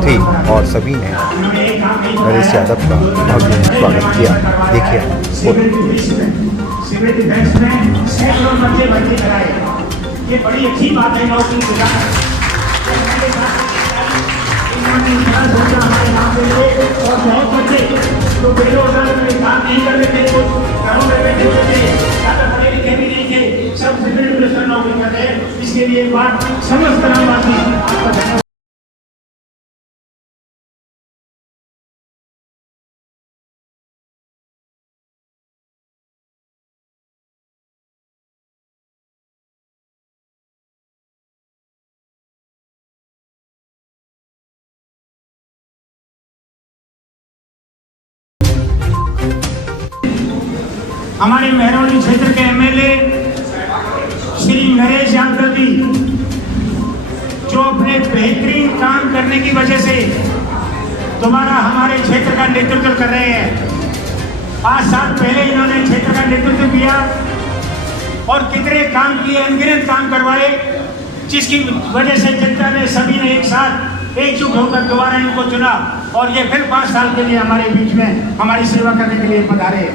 थी और सभी ने नरेश यादव का भव्य स्वागत किया। देखिए ये बड़ी अच्छी बात है। नौकरी हमारे नाम से और बहुत बच्चे तो बेरोजगार काम नहीं कर रहे थे, घरों में बैठे हुए थे, ज्यादा पढ़े लिखे भी नहीं थे, सब सिविल मिनिस्टर नौकरी कर रहे हैं। इसके लिए एक बात समस्त ग्रामवासी आपका धन्यवाद। हमारे महरौली क्षेत्र के एमएलए श्री नरेश यादव जी, जो अपने बेहतरीन काम करने की वजह से दोबारा हमारे क्षेत्र का नेतृत्व कर रहे हैं। 5 साल पहले इन्होंने क्षेत्र का नेतृत्व किया और कितने काम किए, अनगिनत काम करवाए, जिसकी वजह से जनता ने सभी ने एक साथ एकजुट होकर दोबारा इनको चुना और ये फिर 5 साल के लिए हमारे बीच में हमारी सेवा करने के लिए पधारे।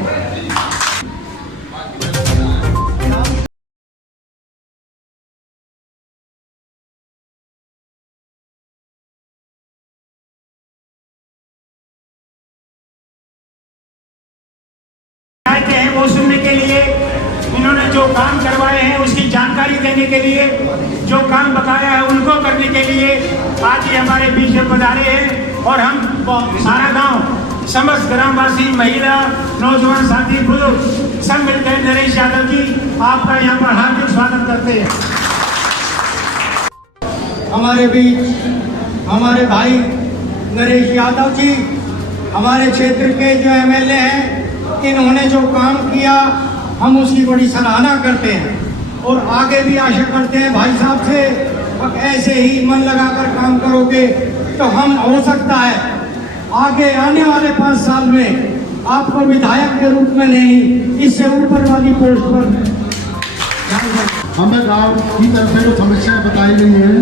हैं वो सुनने के लिए, इन्होंने जो काम करवाए हैं उसकी जानकारी देने के लिए, जो काम बकाया है उनको करने के लिए आज ये हमारे बीच में पधारे हैं। और हम सारा गांव, समस्त ग्रामवासी, महिला, नौजवान साथी, बुजुर्ग सब मिलकर नरेश यादव जी आपका यहाँ पर हार्दिक स्वागत करते हैं। हमारे बीच हमारे भाई नरेश यादव जी, हमारे क्षेत्र के जो एमएलए हैं, इन्होंने जो काम किया हम उसकी बड़ी सराहना करते हैं और आगे भी आशा करते हैं भाई साहब से, ऐसे ही मन लगाकर काम करोगे तो हम हो सकता है आगे आने वाले 5 साल में आपको विधायक के रूप में नहीं, इससे ऊपर वाली पोस्ट पर। हमें गांव की तरफ से जो समस्याएं बताई गई हैं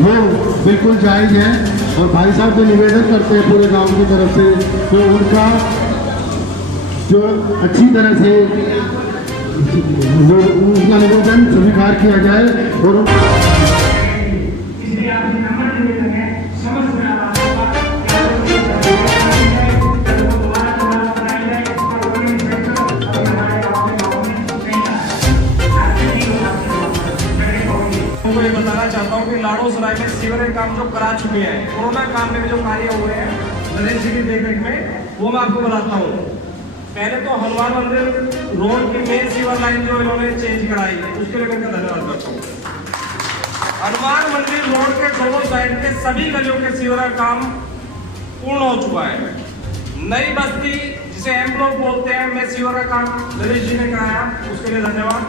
वो बिल्कुल जायज है और भाई साहब जो निवेदन करते हैं पूरे गांव की तरफ से, तो उनका जो अच्छी तरह से वो उनका निवेदन स्वीकार किया जाए और ये बताना चाहता हूँ कि लाड़ोसराय में सीवरेज काम जो करा चुके हैं, कोरोना काम में जो कार्य हुए हैं नरेश जी की देखरेख में, वो मैं आपको बताता हूँ। पहले तो हनुमान मंदिर रोड की मेन सीवर लाइन जो इन्होंने चेंज कराई है, उसके लिए मैं इनका धन्यवाद करता हूँ। हनुमान मंदिर रोड के दोनों साइड के सभी गलियों के सीवर का काम पूर्ण हो चुका है। नई बस्ती जिसे एम ब्लॉक बोलते हैं, में सीवर का काम नरेश जी ने कराया, उसके लिए धन्यवाद।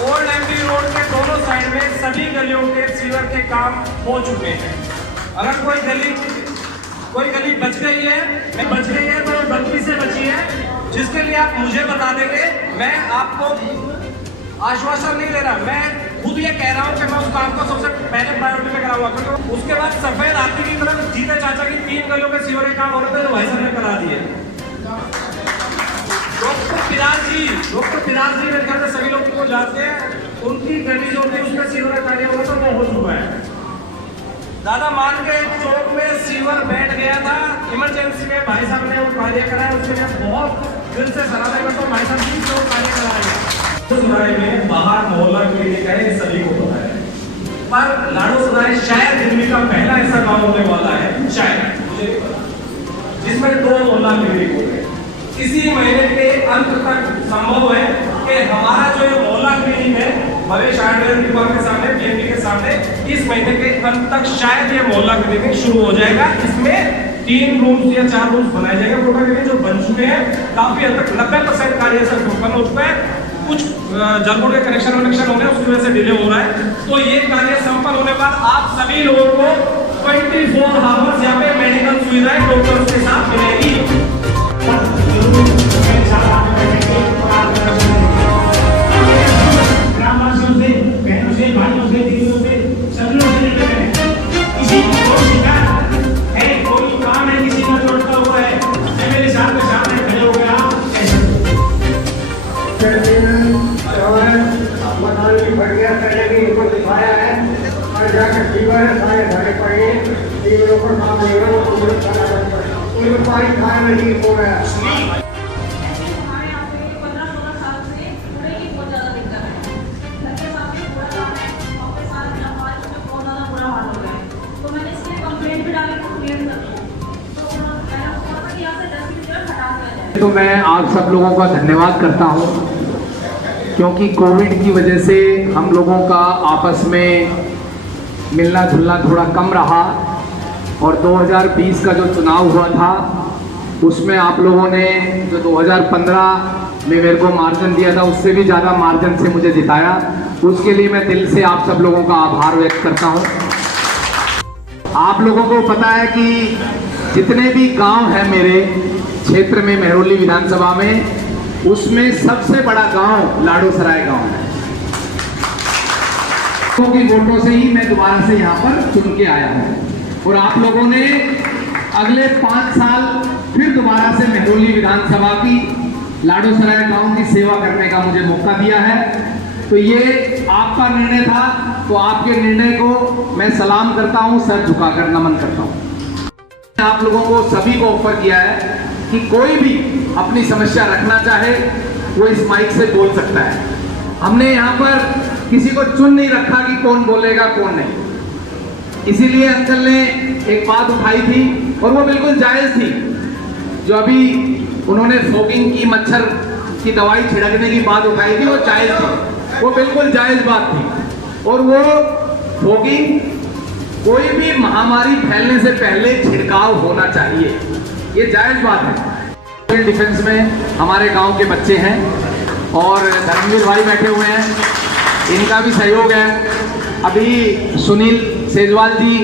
ओल्ड एमपी रोड के दोनों साइड में सभी गलियों के सीवर के काम हो चुके हैं। अगर कोई गली बच गई है तो गलती से बची है, जिसके लिए आप मुझे बता देंगे। मैं आपको आश्वासन नहीं दे रहा, मैं खुद ये कह रहा हूँ कि मैं उस काम को सबसे पहले प्रायोरिटी में कराऊंगा, क्योंकि उसके बाद सफेद हाथी की तरफ जीते चाचा की 3 गलियों के सीवर के काम होने थे जो भाई साहब ने करा दिए। डॉक्टर पिराज जी मेरे ख्याल से सभी लोग को जानते हैं, उनकी गली जो थी उसमें सीवर का कार्य होगा तो वो हो चुका है। दादा मान के चौक में सीवर बैठ गया था, इमरजेंसी में भाई साहब ने वो कार्य कराया, उसके लिए बहुत दिल से सराहना करता हूँ भाई साहब जी जो कार्य कराया। लाड़ोसराय में बाहर मोहल्ला क्लिनिक है, सभी को पता है, पर लाड़ोसराय शायद दिल्ली का पहला ऐसा गाँव होने वाला है, शायद मुझे जिसमें 2 मोहल्ला क्लिनिक हो गए। इसी महीने के अंत तक संभव है कि हमारा जो ये मोहल्ला क्लिनिक है मवेश आयुर्वेद विभाग के सामने, पीएमपी के सामने, इस महीने के अंत तक शायद ये मोहल्ला क्लिनिक शुरू हो जाएगा। इसमें 3 रूम्स या 4 रूम्स बनाए जाएंगे। मोहल्ला क्लिनिक जो बन चुके हैं काफी हद तक 90% कार्य संपन्न हो चुका है। कुछ जल बोर्ड के कनेक्शन हो रहे हैं, उसकी वजह से डिले हो रहा है। तो ये कार्य संपन्न होने के बाद आप सभी लोगों को 24 आवर्स यहाँ पे मेडिकल सुविधाएं डॉक्टर्स के साथ मिलेगी। ग्रामवासियों से, बहनों से, भाइयों से, दीदियों से, सभी लोगों से इसी को शिकायत दवाई खाए नहीं हो रहा है। हमारे यहाँ पे 15-16 साल से कूड़े की बहुत ज़्यादा दिक्कत है। घर के सामने कूड़ा दान है, वहाँ पे सारे जनमानस में बहुत ज़्यादा बुरा हाल हो गया है। तो मैंने इसलिए कंप्लेंट भी डाली, कंप्लेंट कर दी। तो मैंने बोला था कि यहाँ से डस्टबिन जो है हटा दिया जाए। तो मैं आप सब लोगों का धन्यवाद करता हूँ, क्योंकि कोविड की वजह से हम लोगों का आपस में मिलना जुलना थोड़ा कम रहा और 2020 का जो चुनाव हुआ था उसमें आप लोगों ने जो 2015 में मेरे को मार्जिन दिया था उससे भी ज़्यादा मार्जिन से मुझे जिताया। उसके लिए मैं दिल से आप सब लोगों का आभार व्यक्त करता हूँ। आप लोगों को पता है कि जितने भी गांव हैं मेरे क्षेत्र में, मेहरौली विधानसभा में, उसमें सबसे बड़ा गांव लाडोसराय गांव है। की वोटों से ही मैं दोबारा से यहाँ पर चुन के आया हूँ और आप लोगों ने अगले 5 साल फिर दोबारा से मेहरौली विधानसभा की लाडोसराय गांव की सेवा करने का मुझे मौका दिया है। तो ये आपका निर्णय था, तो आपके निर्णय को मैं सलाम करता हूँ, सर झुकाकर नमन करता हूँ। आप लोगों को सभी को ऑफर किया है कि कोई भी अपनी समस्या रखना चाहे वो इस माइक से बोल सकता है। हमने यहाँ पर किसी को चुन नहीं रखा कि कौन बोलेगा कौन नहीं। इसीलिए अंकल ने एक बात उठाई थी और वो बिल्कुल जायज थी। जो अभी उन्होंने फॉगिंग की, मच्छर की दवाई छिड़कने की बात उठाई थी, वो जायज थी, वो बिल्कुल जायज बात थी। और वो फॉगिंग कोई भी महामारी फैलने से पहले छिड़काव होना चाहिए, ये जायज बात है। सिविल डिफेंस में हमारे गांव के बच्चे हैं और धर्मवीर भाई बैठे हुए हैं, इनका भी सहयोग है। अभी सुनील सेजवाल जी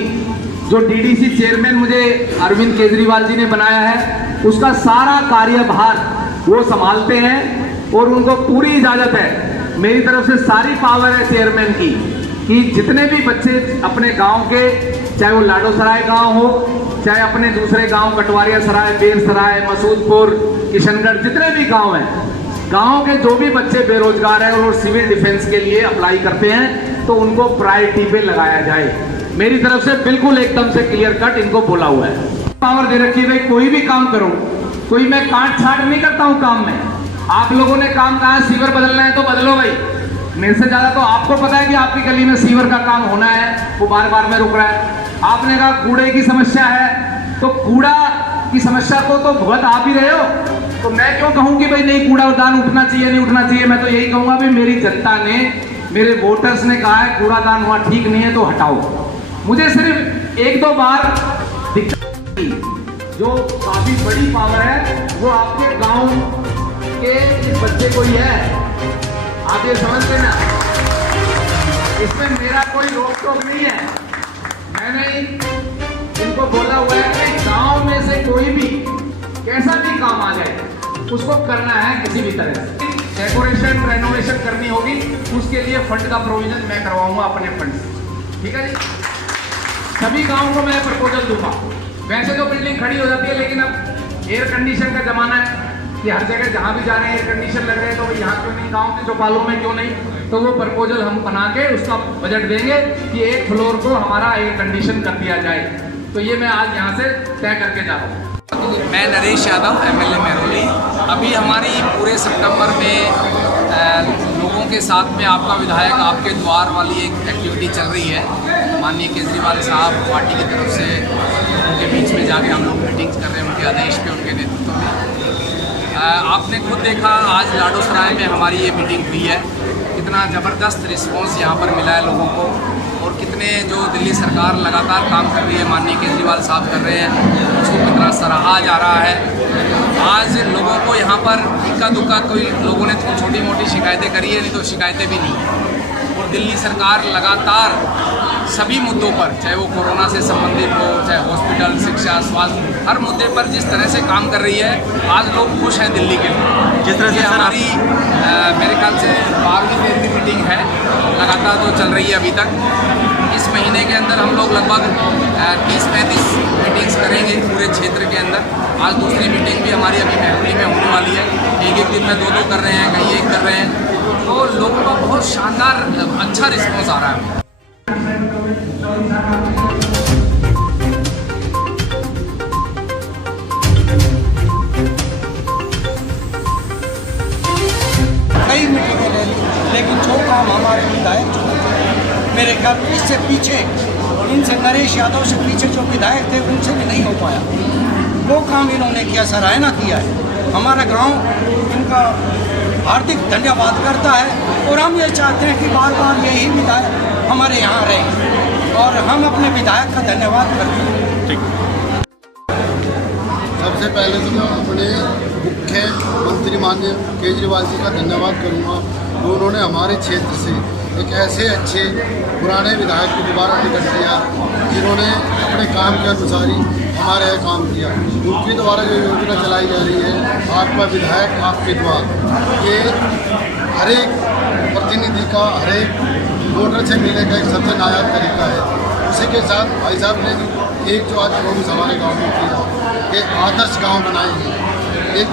जो डीडीसी चेयरमैन मुझे अरविंद केजरीवाल जी ने बनाया है, उसका सारा कार्यभार वो संभालते हैं और उनको पूरी इजाजत है, मेरी तरफ से सारी पावर है चेयरमैन की, कि जितने भी बच्चे अपने गांव के, चाहे वो लाडोसराय गांव हो, चाहे अपने दूसरे गांव कटवारिया सराय, बेरसराय, मसूदपुर, किशनगढ़, जितने भी गांव हैं, गांव के जो भी बच्चे बेरोजगार हैं और सिविल डिफेंस के लिए अप्लाई करते हैं, तो उनको प्रायोरिटी पे लगाया जाए। मेरी तरफ से बिल्कुल एकदम से क्लियर कट इनको बोला हुआ है। पावर दे रखी है भाई, कोई भी काम करो, कोई मैं काट छाट नहीं करता हूं काम में। आप लोगों ने काम कहा सीवर बदलना है तो बदलो भाई, मेरे से ज्यादा तो आपको पता है कि आपकी गली में सीवर का काम होना है, वो बार बार में रुक रहा है। आपने कहा कूड़े की समस्या है, तो कूड़ा की समस्या को तो भुगत आप ही रहे हो, तो मैं क्यों कहूं कि भाई नहीं कूड़ादान उठना चाहिए, नहीं उठना चाहिए। मैं तो यही कहूंगा भाई, मेरी जनता ने, मेरे वोटर्स ने कहा है कूड़ादान वहां ठीक नहीं है तो हटाओ। मुझे सिर्फ 1-2 बार दिक्कत, जो काफी बड़ी पावर है वो आपके गांव के इस बच्चे को ही है, आप ये समझ लेना। इसमें मेरा कोई रोक टोक नहीं है। मैंने इनको बोला हुआ है कि गांव में से कोई भी कैसा भी काम आ जाए उसको करना है किसी भी तरह से। डेकोरेशन रेनोवेशन करनी होगी, उसके लिए फंड का प्रोविजन मैं करवाऊंगा अपने फंड से, ठीक है जी। सभी गांवों को मैं प्रपोजल दूंगा। वैसे तो बिल्डिंग खड़ी हो जाती है, लेकिन अब एयर कंडीशन का जमाना है कि हर जगह जहां भी जा रहे हैं एयर कंडीशन लग रहे हैं, तो भाई यहाँ क्यों नहीं, गांव के चौपालों में क्यों नहीं। तो वो प्रपोजल हम बना के उसका बजट देंगे कि 1 फ्लोर को हमारा एयर कंडीशन कर दिया जाए। तो ये मैं आज यहाँ से तय करके जा रहा हूँ। मैं नरेश यादव, एमएलए मेहरौली। अभी हमारी पूरे सितंबर में लोगों के साथ में आपका विधायक आपके द्वार वाली एक एक्टिविटी चल रही है। माननीय केजरीवाल साहब पार्टी की तरफ से उनके बीच में जाके हम लोग मीटिंग्स कर रहे हैं, उनके आदेश पे, उनके नेतृत्व में। आपने खुद देखा आज लाडोसराय में हमारी ये मीटिंग हुई है, कितना ज़बरदस्त रिस्पॉन्स यहाँ पर मिला है लोगों को, और कितने जो दिल्ली सरकार लगातार काम कर रही है, माननीय केजरीवाल साहब कर रहे हैं, उसको कितना सराहा जा रहा है। आज लोगों को यहाँ पर इक्का दुक्का कोई लोगों ने छोटी मोटी शिकायतें करी है, नहीं तो शिकायतें भी नहीं है। और दिल्ली सरकार लगातार सभी मुद्दों पर, चाहे वो कोरोना से संबंधित हो, चाहे हॉस्पिटल, शिक्षा, स्वास्थ्य, हर मुद्दे पर जिस तरह से काम कर रही है, आज लोग खुश हैं दिल्ली के लिए। जिस तरह से हमारी मेरे ख्याल से 12वीं मीटिंग है, लगातार तो चल रही है अभी तक। इस महीने के अंदर हम लोग लगभग 30-35 मीटिंग्स करेंगे पूरे क्षेत्र के अंदर। आज दूसरी मीटिंग भी हमारी अभी मेहरौली में होने वाली है। एक दिन में 2 कर रहे हैं, कहीं 1 कर रहे हैं, तो लोगों का बहुत शानदार अच्छा रिस्पॉन्स आ रहा है। मेरे ख्याल में इससे पीछे इनसे नरेश यादव से पीछे जो विधायक थे उनसे भी नहीं हो पाया। वो काम इन्होंने किया, सराहना किया है। हमारा गांव इनका हार्दिक धन्यवाद करता है और हम ये चाहते हैं कि बार बार यही विधायक हमारे यहाँ रहे और हम अपने विधायक का धन्यवाद करते हैं। सबसे पहले तो मैं अपने मुख्यमंत्री माननीय केजरीवाल जी का धन्यवाद करूंगा जो उन्होंने हमारे क्षेत्र से एक ऐसे अच्छे पुराने विधायक को दोबारा टिकट दिया जिन्होंने अपने काम के अनुसार ही हमारे यहाँ काम किया। उनके द्वारा जो योजना चलाई जा रही है आपका विधायक आपके द्वार, ये हर एक प्रतिनिधि का हर एक वोटर से मिलने का एक सबसे नायाब तरीका है। उसी के साथ भाई साहब ने एक जो आज प्रोग्राम हमारे गाँव में किया, एक आदर्श गाँव बनाएंगे। एक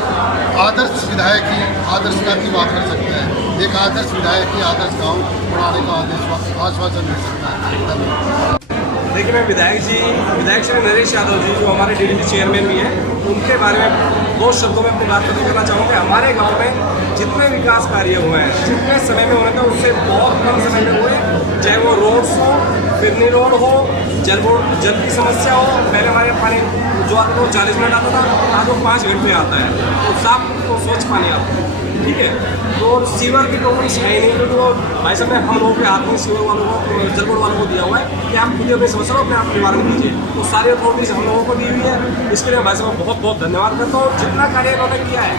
आदर्श विधायक ही आदर्शता की बात कर सकता है, एक आदर्श विधायक ही आदर्श गाँव बनाने का आश्वासन मिल सकता है। धन्यवाद। देखिए, मैं विधायक श्री नरेश यादव जी जो हमारे डीडीसी चेयरमैन भी हैं, उनके बारे में 2 शब्दों में अपनी बात करना चाहूँगा। हमारे गांव में जितने विकास कार्य हुए हैं, जितने समय में होने थे उससे बहुत कम समय में हुए, चाहे वो रोड्स हो, फिरनी रोड हो, जल की समस्या हो। पहले हमारे पानी जो आता था वो 40 मिनट आता था, आज वो 5 घंटे आता है, तो साफ तो स्वच्छ पानी आता है। ठीक है, तो सीवर की तो कोई है नहीं, क्योंकि वो भाई साहब ने हम लोगों के हाथ में सीवर वालों को, जल बोर्ड वालों को दिया हुआ है कि आप खुद अपनी समस्या को अपने आप निवारण कीजिए। तो सारी अथॉरिटीज हम लोगों को दी हुई है, इसके लिए भाई साहब बहुत बहुत धन्यवाद करता हूँ। जितना कार्य इन्होंने किया है,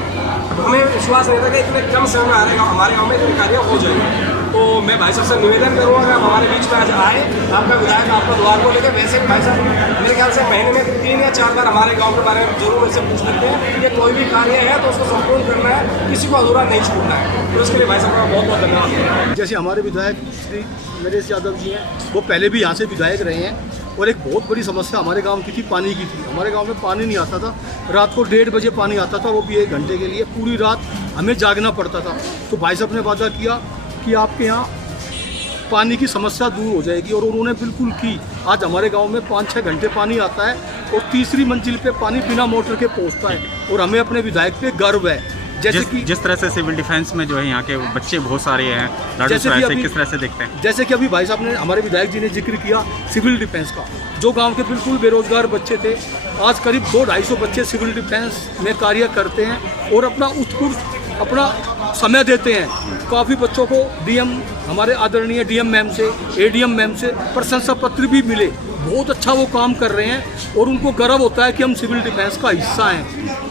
हमें विश्वास नहीं था कि इतने कम समय में हमारे गाँव में इतने कार्य हो जाएंगे। तो मैं भाई साहब से निवेदन करूँगा कि आप हमारे बीच में आज आए, आपका विधायक आपका द्वार को लेकर। वैसे भाई साहब मेरे ख्याल से महीने में 3 या 4 बार हमारे गांव के बारे में जरूर मुझसे पूछ लेते हैं कि कोई भी कार्य है तो उसको संपूर्ण करना है, किसी को अधूरा नहीं छोड़ना है। तो इसके लिए भाई साहब का बहुत बहुत धन्यवाद। जैसे हमारे विधायक श्री नरेश यादव जी हैं, वो पहले भी यहाँ से विधायक रहे हैं और एक बहुत बड़ी समस्या हमारे गांव की थी, पानी की थी। हमारे गांव में पानी नहीं आता था, रात को 1:30 बजे पानी आता था, वो भी 1 घंटे के लिए। पूरी रात हमें जागना पड़ता था। तो भाई साहब ने वादा किया कि आपके यहाँ पानी की समस्या दूर हो जाएगी और उन्होंने बिल्कुल की। आज हमारे गांव में 5-6 घंटे पानी आता है और 3री मंजिल पे पानी बिना मोटर के पहुंचता है और हमें अपने विधायक पे गर्व है। जैसे कि जिस तरह से सिविल डिफेंस में जो है यहाँ के बच्चे बहुत सारे हैं, जैसे कि अभी किस तरह से देखते हैं? जैसे कि अभी भाई साहब ने, हमारे विधायक जी ने जिक्र किया सिविल डिफेंस का, जो गांव के बिल्कुल बेरोजगार बच्चे थे, आज करीब 200-250 बच्चे सिविल डिफेंस में कार्य करते हैं और अपना उत्कृष्ट अपना समय देते हैं। काफ़ी बच्चों को डीएम, हमारे आदरणीय डीएम मैम से, एडीएम मैम से प्रशंसा पत्र भी मिले। बहुत अच्छा वो काम कर रहे हैं और उनको गर्व होता है कि हम सिविल डिफेंस का हिस्सा हैं।